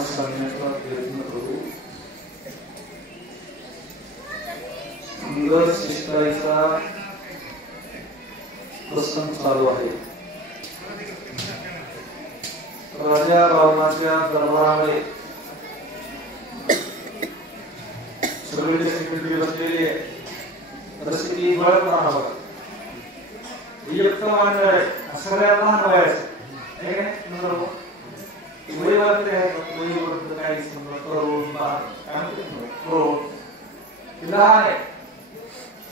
सांगण्याचा प्रयत्न करू. इंग्रज शिष्टाईचा प्रसंग चालू आहे. राजा रावणाच्या दरबारामध्ये सगळे सेक्रेटरी बसलेले रसिकी बळत राहावं एकटं मांडळ आहे. सगळ्यात लहान वयाचं काही समजा करोड लहान आहे.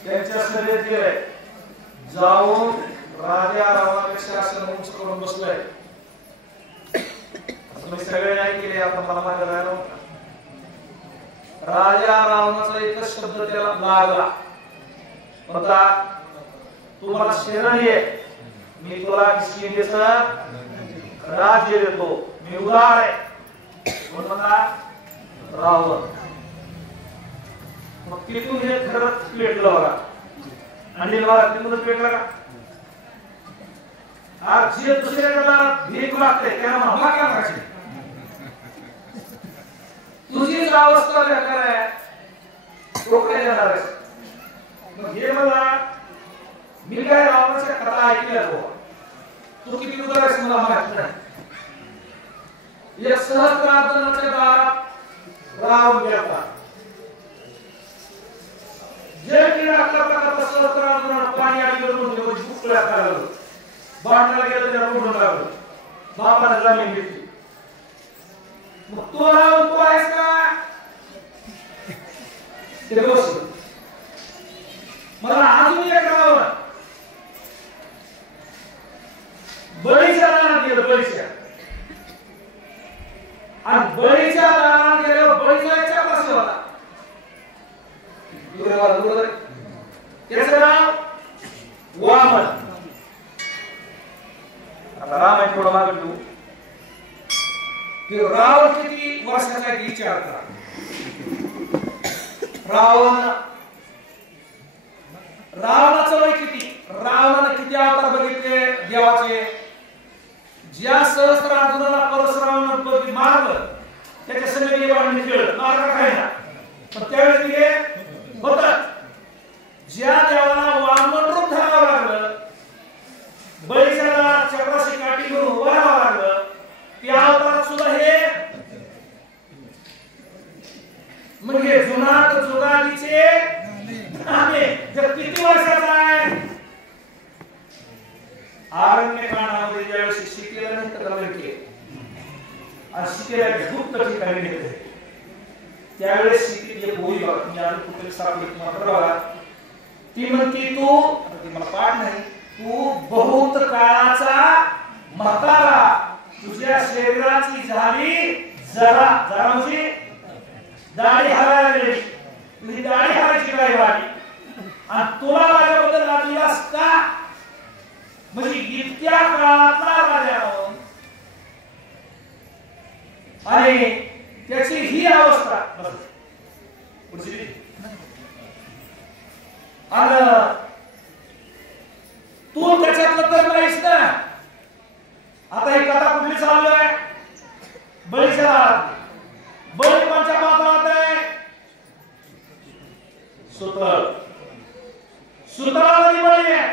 त्यांच्या सभेत गेले जाऊन राजा रावणापेक्षा असं उंच करून बसलाय. तुम्ही सगळे नाही केले आता मला मागे राहिला. राजा रावणाचा एकच शब्द त्याला लागला होता, तुम्हाला शरण ये, मी तुला किस्किंदेचं राज्य देतो, मी उदार आहे म्हणला रावण. मग तिथून हे खरंच पेटलं बघा. आणि तिथूनच पेटलं का? आज जे दुसऱ्याला भीक लागते त्याला म्हणा काय करायचे. तुझीच अवस्था बेकार आहे, तो काय देणार आहे. मग हे मला मी काय रावणाच्या कथा ऐकल्या तू किती उदार आहेस मला माहित नाही. एक सहस्रार्जुनाच्या दारात रावण गेला. जे की आपल्या सहस्रार्जुनाला पाणी आलं म्हणून भुकल्या करायला बांधला गेलं त्याला उडून लागलं. बापाने जमीन घेतली. मग तो रावण तू आहेस का ते बस. मला अजून एक रावण बळीच्या दारात गेलं. बळीच्या आणि बळीच्या दारात गेल्यावर बळीचा इच्छा कसं होता त्याचं नाव वामन. आता राम आहे थोडं मागे ठेवू की रावण किती वर्षाचा विचार करा. रावणाचं वय किती, रावणाने किती अवतार बघितले देवाचे. ज्या सहस्रार्जुनाला परशुरामाने मारलं त्याच्या संग देवाने खेळ मारला काय ना, पण त्यावेळेस हे होतं. ज्या देवाला वामन रूप धरावं लागलं, बळीच्या चक्राशी काठी घेऊन उभं राहावं लागलं, त्या अवतारात सुद्धा हे म्हणजे जुनाट जुगालीचे जर किती वर्षाचा आहे. आरण्यकांडामध्ये ज्यावेळेस शिकेला नाही तर लंके आणि शिकेला गुप्त ठिकाणी नेते त्यावेळेस शिकेली एक होई बघा कुठे सापडली मात्र ती म्हणती तू ती मला पाठ नाही, तू बहुत काळाचा म्हातारा, तुझ्या शरीराची झाली जरा जरा म्हणजे दाढी हरायला तुझी दाढी हरायची काय वाली आणि तुला माझ्याबद्दल लागलास का म्हणजे इतक्या काळातला राजा आणि त्याची ही अवस्था. आणि तू त्याच्यातलं तर नाहीस ना. आता ही कथा कुठली चालू आहे बळीच्या बळी कोणच्या पात्रात आहे सुतळ. सुतळामध्ये बळी आहे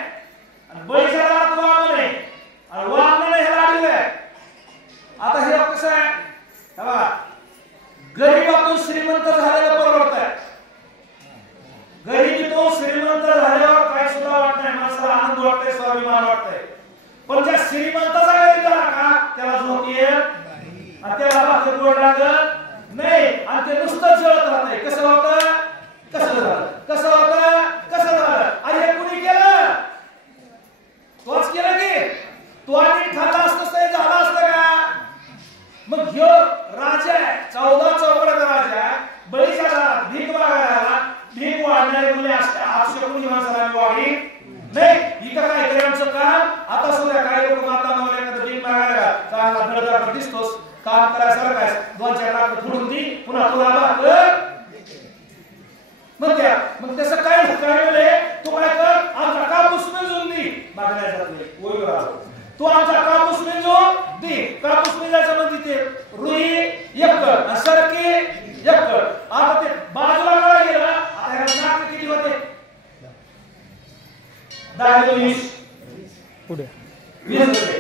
आणि बळीच्या दारात वामन आहे आणि वामनाने हे लागले. आता हे कसं आहे गरीबातून श्रीमंत झालेलं परवडत आहे. गरिबीतून श्रीमंत झाल्यावर काही सुद्धा वाटत नाही, माणसाला आनंद वाटतंय, स्वाभिमान वाटतंय. पण ज्या श्रीमंताचा गरीब झाला का त्याला झोप येत आणि त्याला भाकर गोड लागत नाही आणि ते नुसतं जळत राहतंय. कसं होतं कसं झालं कसं होतं कसं झालं. आणि हे कुणी केलं तोच केलं की तो आणि खाल्ला असतं ते झालं असतं का. मग ह्यो राजा आहे 14 चौकड्याचा राजा बळीच्या दारात भीक मागायला भीक वाढणारे मुले आपशकुनी माणसाला वाढी नाही. इथं काय तरी आमचं काम आता सुद्धा काही लोक माता मावल्या का भीक मागायला चांगला धडधड दिसतोस काम करायसारखं आहे 2-4 लाख फोडून दी पुन्हा तुला भाकर मग त्याचं काय काय तू काय कर आमचा कापूस मिळून दे मागण्या जात नाही ओळख तू आमचा कापूस मिळून दे. कापूस मिळायचा म्हणजे ते रुई 1 सरकी 1 आता ते बाजूला कडे गेलं आता ह्याला नाक किती होते 10 20 पुढे 20 होते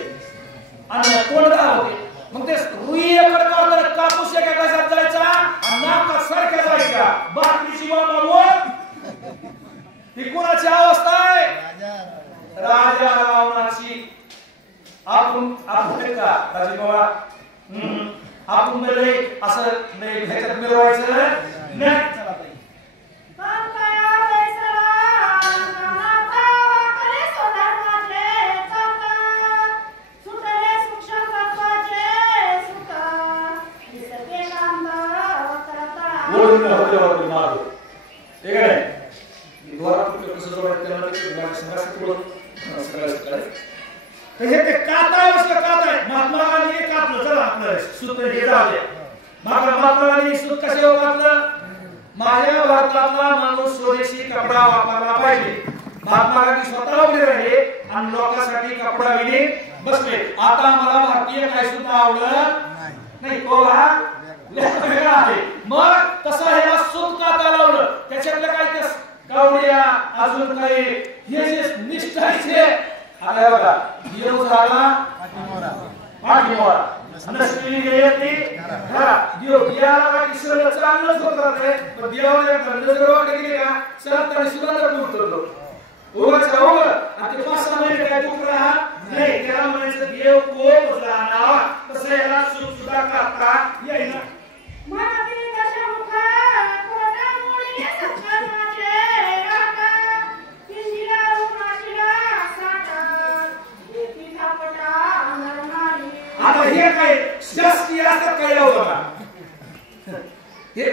आणि कोण 10 होते मग ते रुई एकडे काढलं कापूस एका कशात जायचा आणि नाका सारख्या जायच्या बाकीची बाबा बोल ती कोणाची अवस्था आहे राजा रावणाची आपण का राजी बाबा आपण लय असं लय ह्याच्यात मिरवायचं नाही चला ताई बोलून हल्ल्यावर मारू ठीक आहे द्वारात कसं जोडायचं त्याला हे ते काताय असलं काताय महात्मा गांधी कातलं चला आपलं सूत्र हे जाऊ द्या महात्मा गांधी सूत्र कसे वापरलं माझ्या भारतातला माणूस स्वदेशी कपडा वापरला पाहिजे महात्मा गांधी स्वतः उभे राहिले आणि लोकांसाठी कपडा विणे बसले आता मला भारतीय काय सुद्धा आवडत नाही तो हा वेगळा आहे मग तसं ह्याला सूत काता लावलं त्याच्यातलं काय ते कावड्या अजून काही हे जे निष्ठाचे आता बघा देव झाला पाठीमोरा नसलेली गेली घरा देव याला बाकी सगळं चाललंच होत राहते पण देवाला नजर वाटत गेली का चला त्याने सुद्धा उतरलो उगाच उग आणि ते 5-6 महिने काय दुख राहा नाही त्याला म्हणायचं देव कोप जाणावा तसं याला सुद्धा करता येईना मनातील दशमुखा कोटा मोडीने सत्कर्माचे राखा किंजिला रुणाशिला साठा येती थापटा नरनारी आता हे काय शास्त्रीय असतात काय बघा हे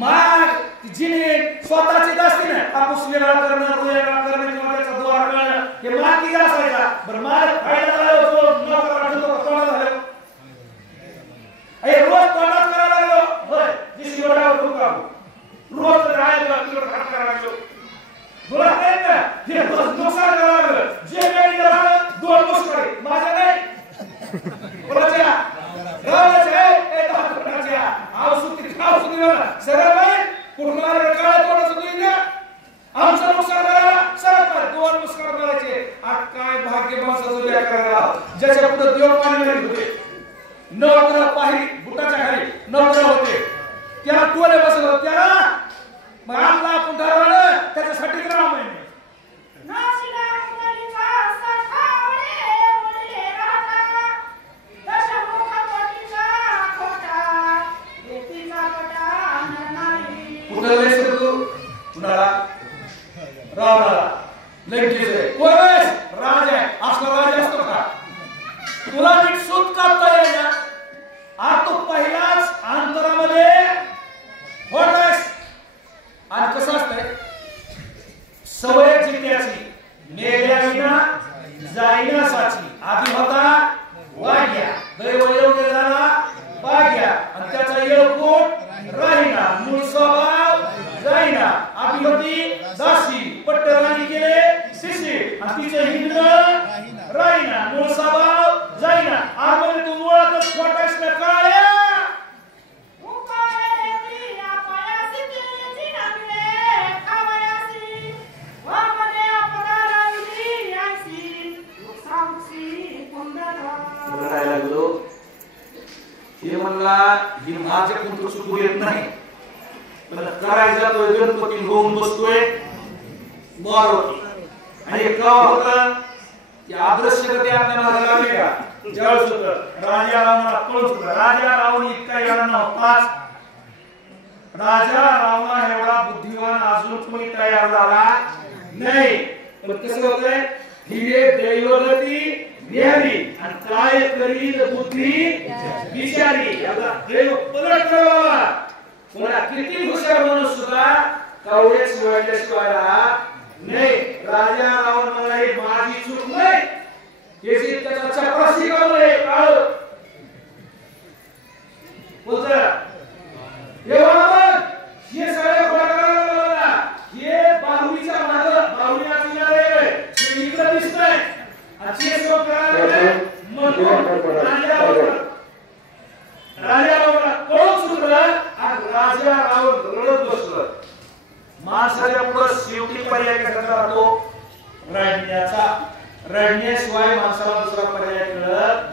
माग जिने स्वतःची असते ना कापूस वेगळा करणं वेगळा करणं किंवा त्याचा द्वार करणं हे मागी असायचा बरं माग फायदा झाला होतो नोकर वाटतो कोणा झालं रोज तोंडात करायला लागलो होय जिशी वडावर ठोकावं रोज राहायला किलो खाट करायला लागलो बोला आहे ना हे रोज नुकसान करायला लागलं जे वेळी झालं 2 मुस्कडे माझ्या नाही बोलायच्या रावाच्या ए 10 कोणाच्या आवसुती सरळ नाही कुठला काळ कोणाचं तुम्ही ना आमचं नुकसान करायला सरळ 2 मुस्कड करायचे आज काय भाग्य माणसाचं व्या करायला ज्याच्या पुढे देव पाणी नाही होते नवग्रह पाहिली बुटाच्या खाली नवग्रह होते त्याला टोले बसत होते त्याला मग आपला आपण ठरवलं त्याच्यासाठी रामायण नाशिला मुलीचा सखावळे मुलीले राहता दशमुखा कोटीचा खोटा येतीचा पटा नरनारी कुठे लेस तू कुणाला रावणाला लंकेचे कोण आहेस राजा आहे असला राजा असतो का तुला नीट सूत कापता येईना आज तू पहिलाच अंतरामध्ये होतास आणि कसं असतंय सवय जिंकण्याची मेल्याविना जाईना साची आधी होता वाग्या दैव योग्य झाला वाग्या आणि त्याचा येळकोट राहिना मूळ स्वभाव जाईना आधी होती दासी पट्टराणी केले शिशी आणि तिचे हिंद राहिना मूळ स्वभाव जाईना आरमध्ये तू मुळातच खोटास ना काळ्या उकाळे ती आपयासी तिची नागले खावयासी वामने अपराला विधी यासी साक्षी कुंडला रडायला लागलो हे म्हणला ही माझ्याकडून तो चुकू येत नाही पण करायचा तो गणपती होऊन बसतोय मारुती आणि केव्हा होतं की अदृश्यते आपल्या मागे लागली का ज्यावेळेस होतं राजा रावणाला कळत होतं राजा रावण इतका येणार नव्हताच राजा रावणा एवढा बुद्धिवान अजून कोणी तयार झाला नाही पण कसं होतंय हिरे दैवगती बिहारी आणि काय करील बुद्धी बिचारी याला देव पलट करावा कोणा किती हुशार माणूस सुद्धा कावडेच शिवायला राहत नाही राजा रावण मला ही माझी चूक नाही याची त्याचा चपराशी गावले काळ बोलता एवढा पण हे सगळे खोटाला हे बाहुलीच्या मागे बाहुली असणार आहे हे इकडे दिसतंय आणि हे सो करायला मग राजा रावण कळून माझ्या राहून रडत बसलं. माणसाच्या पुढे शेवटी पर्याय कशाचा राहतो? रडण्याचा. रडण्याशिवाय माणसाला दुसरा पर्याय कळत